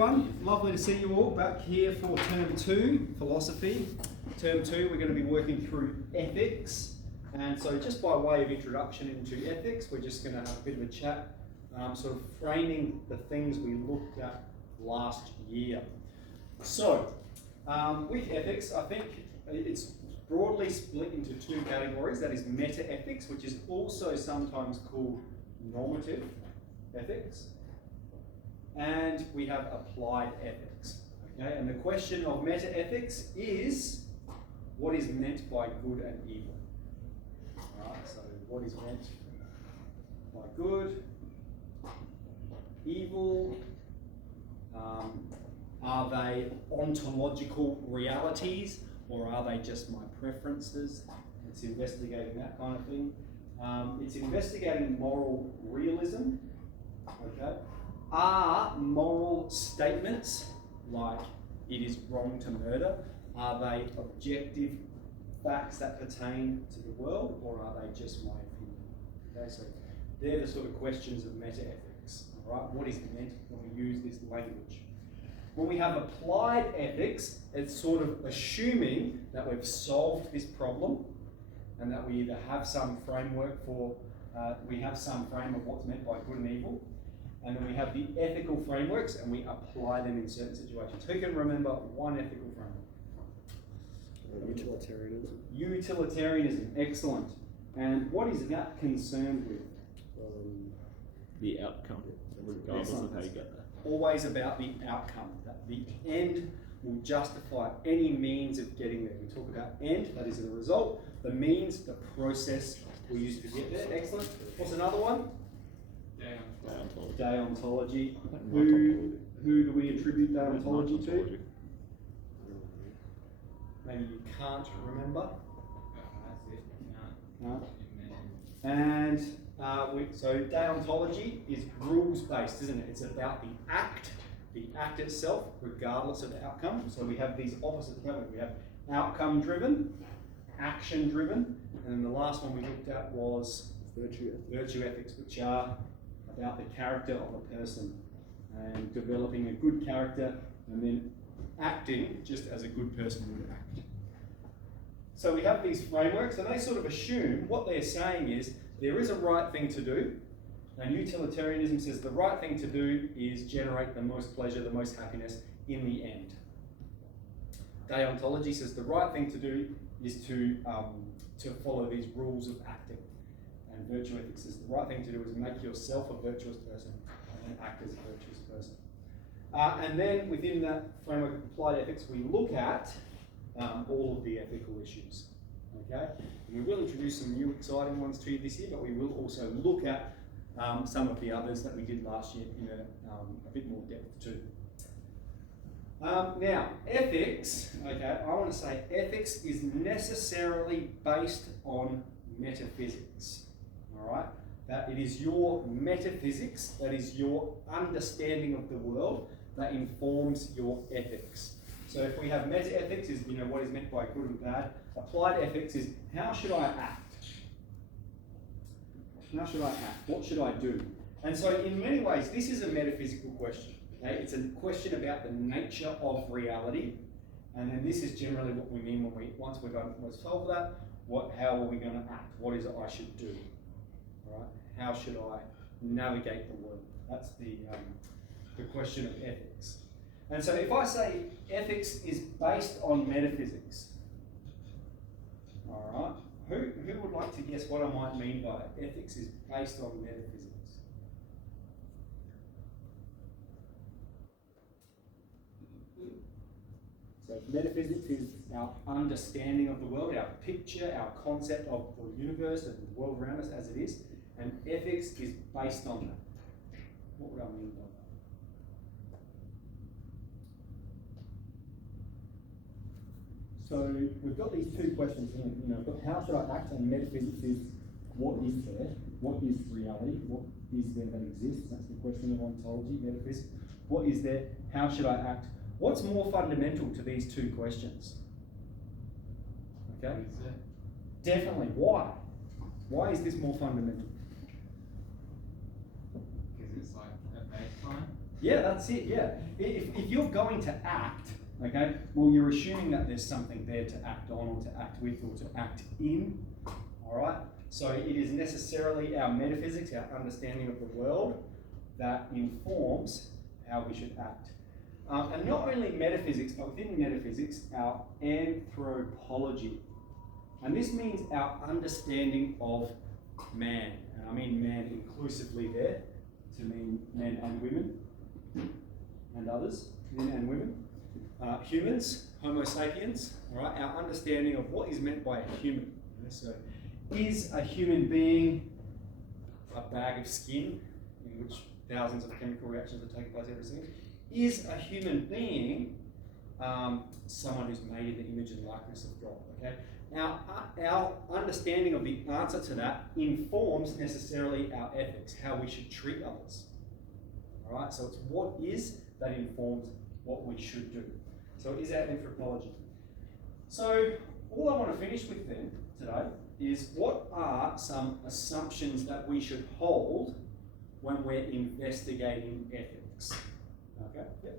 Everyone, lovely to see you all back here for term 2, philosophy. Term 2, we're going to be working through ethics. And so just by way of introduction into ethics, we're just going to have a bit of a chat, sort of framing the things we looked at last year. So, with ethics, I think it's broadly split into two categories. That is meta-ethics, which is also sometimes called normative ethics. And we have applied ethics. Okay? And the question of meta-ethics is, what is meant by good and evil? Alright, so what is meant by good, evil? Are they ontological realities, or are they just my preferences? It's investigating that kind of thing. It's investigating moral realism. Okay? Are moral statements, like it is wrong to murder, are they objective facts that pertain to the world, or are they just my opinion? Okay, so they're the sort of questions of meta-ethics. All right, what is meant when we use this language? When we have applied ethics, it's sort of assuming that we've solved this problem, and that we either have some framework for, we have some frame of what's meant by good and evil. And then we have the ethical frameworks, and we apply them in certain situations. Who can remember one ethical framework? Utilitarianism. Utilitarianism, excellent. And what is that concerned with? The outcome, regardless of how you get there. Always about the outcome, that the end will justify any means of getting there. We talk about end, that is the result, the means, the process we use to get there. Excellent. What's another one? Deontology. Who do we attribute deontology to? Maybe you can't remember. No. And so deontology is rules-based, isn't it? It's about the act itself, regardless of the outcome. So we have these opposites, don't we? We have outcome-driven, action-driven, and then the last one we looked at was virtue ethics, which are about the character of a person and developing a good character and then acting just as a good person would act. So we have these frameworks, and they sort of assume what they're saying is there is a right thing to do, and utilitarianism says the right thing to do is generate the most pleasure, the most happiness in the end. Deontology says the right thing to do is to follow these rules of acting. And virtue ethics says the right thing to do is make yourself a virtuous person and act as a virtuous person. And then within that framework of applied ethics, we look at all of the ethical issues. Okay? And we will introduce some new exciting ones to you this year, but we will also look at some of the others that we did last year in a bit more depth too. Now, ethics, okay, I want to say ethics is necessarily based on metaphysics. All right? That it is your metaphysics, that is your understanding of the world, that informs your ethics. So if we have meta-ethics is, what is meant by good and bad. Applied ethics is, how should I act? How should I act? What should I do? And so in many ways, this is a metaphysical question. Okay? It's a question about the nature of reality. And then this is generally what we mean when once we've solved that, how are we going to act? What is it I should do? All right? How should I navigate the world? That's the question of ethics. And so if I say ethics is based on metaphysics, all right, who would like to guess what I might mean by it? Ethics is based on metaphysics. So metaphysics is our understanding of the world, our picture, our concept of the universe and the world around us as it is, and ethics is based on that. What would I mean by that? So we've got these two questions here. We've got how should I act, and metaphysics is what is there, what is reality, what is there that exists. That's the question of ontology, metaphysics. What is there? How should I act? What's more fundamental to these two questions? Okay? Definitely. Why? Why is this more fundamental? Because it's like a baseline. Yeah, that's it, yeah. If you're going to act, okay, well, you're assuming that there's something there to act on or to act with or to act in, all right? So it is necessarily our metaphysics, our understanding of the world, that informs how we should act. And not only metaphysics, but within metaphysics, our anthropology. And this means our understanding of man. And I mean man inclusively there, to mean men and women, and others, men and women. Humans, Homo sapiens, all right, our understanding of what is meant by a human. So, is a human being a bag of skin in which thousands of chemical reactions are taking place every second? Is a human being someone who's made in the image and likeness of God? Okay. Now, our understanding of the answer to that informs necessarily our ethics, how we should treat others. All right. So it's what is that informs what we should do. So it is our anthropology. So all I want to finish with then today is what are some assumptions that we should hold when we're investigating ethics? Okay. Yep.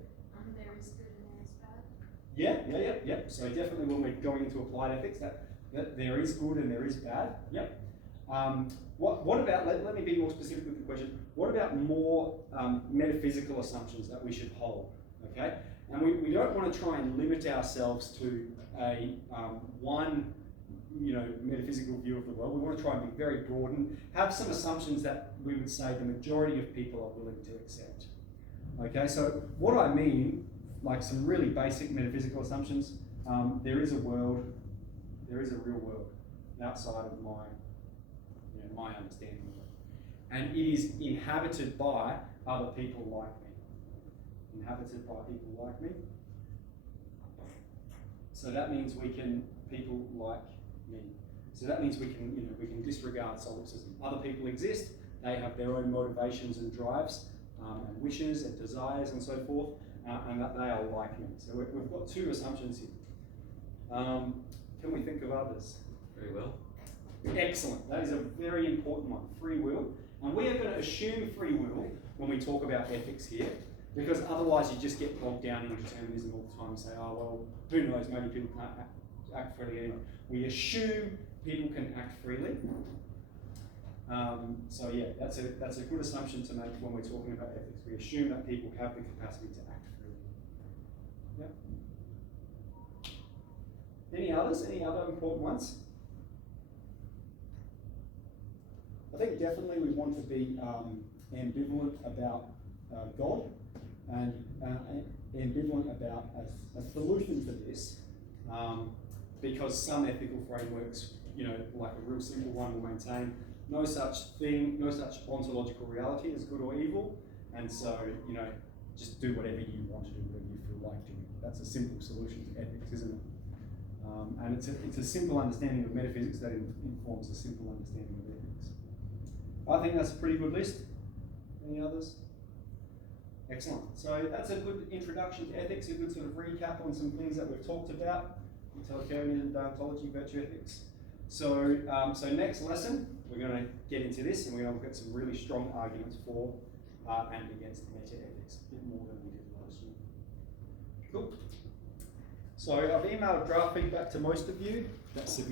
There is good and there is bad. Yeah. So definitely when we're going into applied ethics, that there is good and there is bad. Yep. What about, let me be more specific with the question, what about more metaphysical assumptions that we should hold? Okay. And we don't want to try and limit ourselves to a one metaphysical view of the world. We want to try and be very broad and have some assumptions that we would say the majority of people are willing to accept. Okay, so what I mean, like some really basic metaphysical assumptions, there is a world, there is a real world outside of my understanding of it. And it is inhabited by other people like me. Inhabited by people like me. So that means people like me. So that means we can disregard solipsism. Other people exist, they have their own motivations and drives, and wishes and desires and so forth, and that they are like me. So we've got two assumptions here. Can we think of others? Very well. Excellent. That is a very important one, free will. And we are going to assume free will when we talk about ethics here, because otherwise you just get bogged down in determinism all the time and say, oh, well, who knows, maybe people can't act freely anyway. We assume people can act freely. So yeah, that's a good assumption to make when we're talking about ethics. We assume that people have the capacity to act freely. Yeah. Any others? Any other important ones? I think definitely we want to be ambivalent about God and ambivalent about a solution to this, because some ethical frameworks, like a real simple one, will maintain no such thing, no such ontological reality as good or evil, and so, just do whatever you want to do, whatever you feel like doing. That's a simple solution to ethics, isn't it? And it's a simple understanding of metaphysics that informs a simple understanding of ethics. I think that's a pretty good list. Any others? Excellent. So that's a good introduction to ethics, a good sort of recap on some things that we've talked about: utilitarianism, deontology, virtue ethics. So, next lesson, we're going to get into this, and we're going to look at some really strong arguments for and against meta-ethics, a bit more than we did last year. Cool. So I've emailed draft feedback to most of you. That's submitted.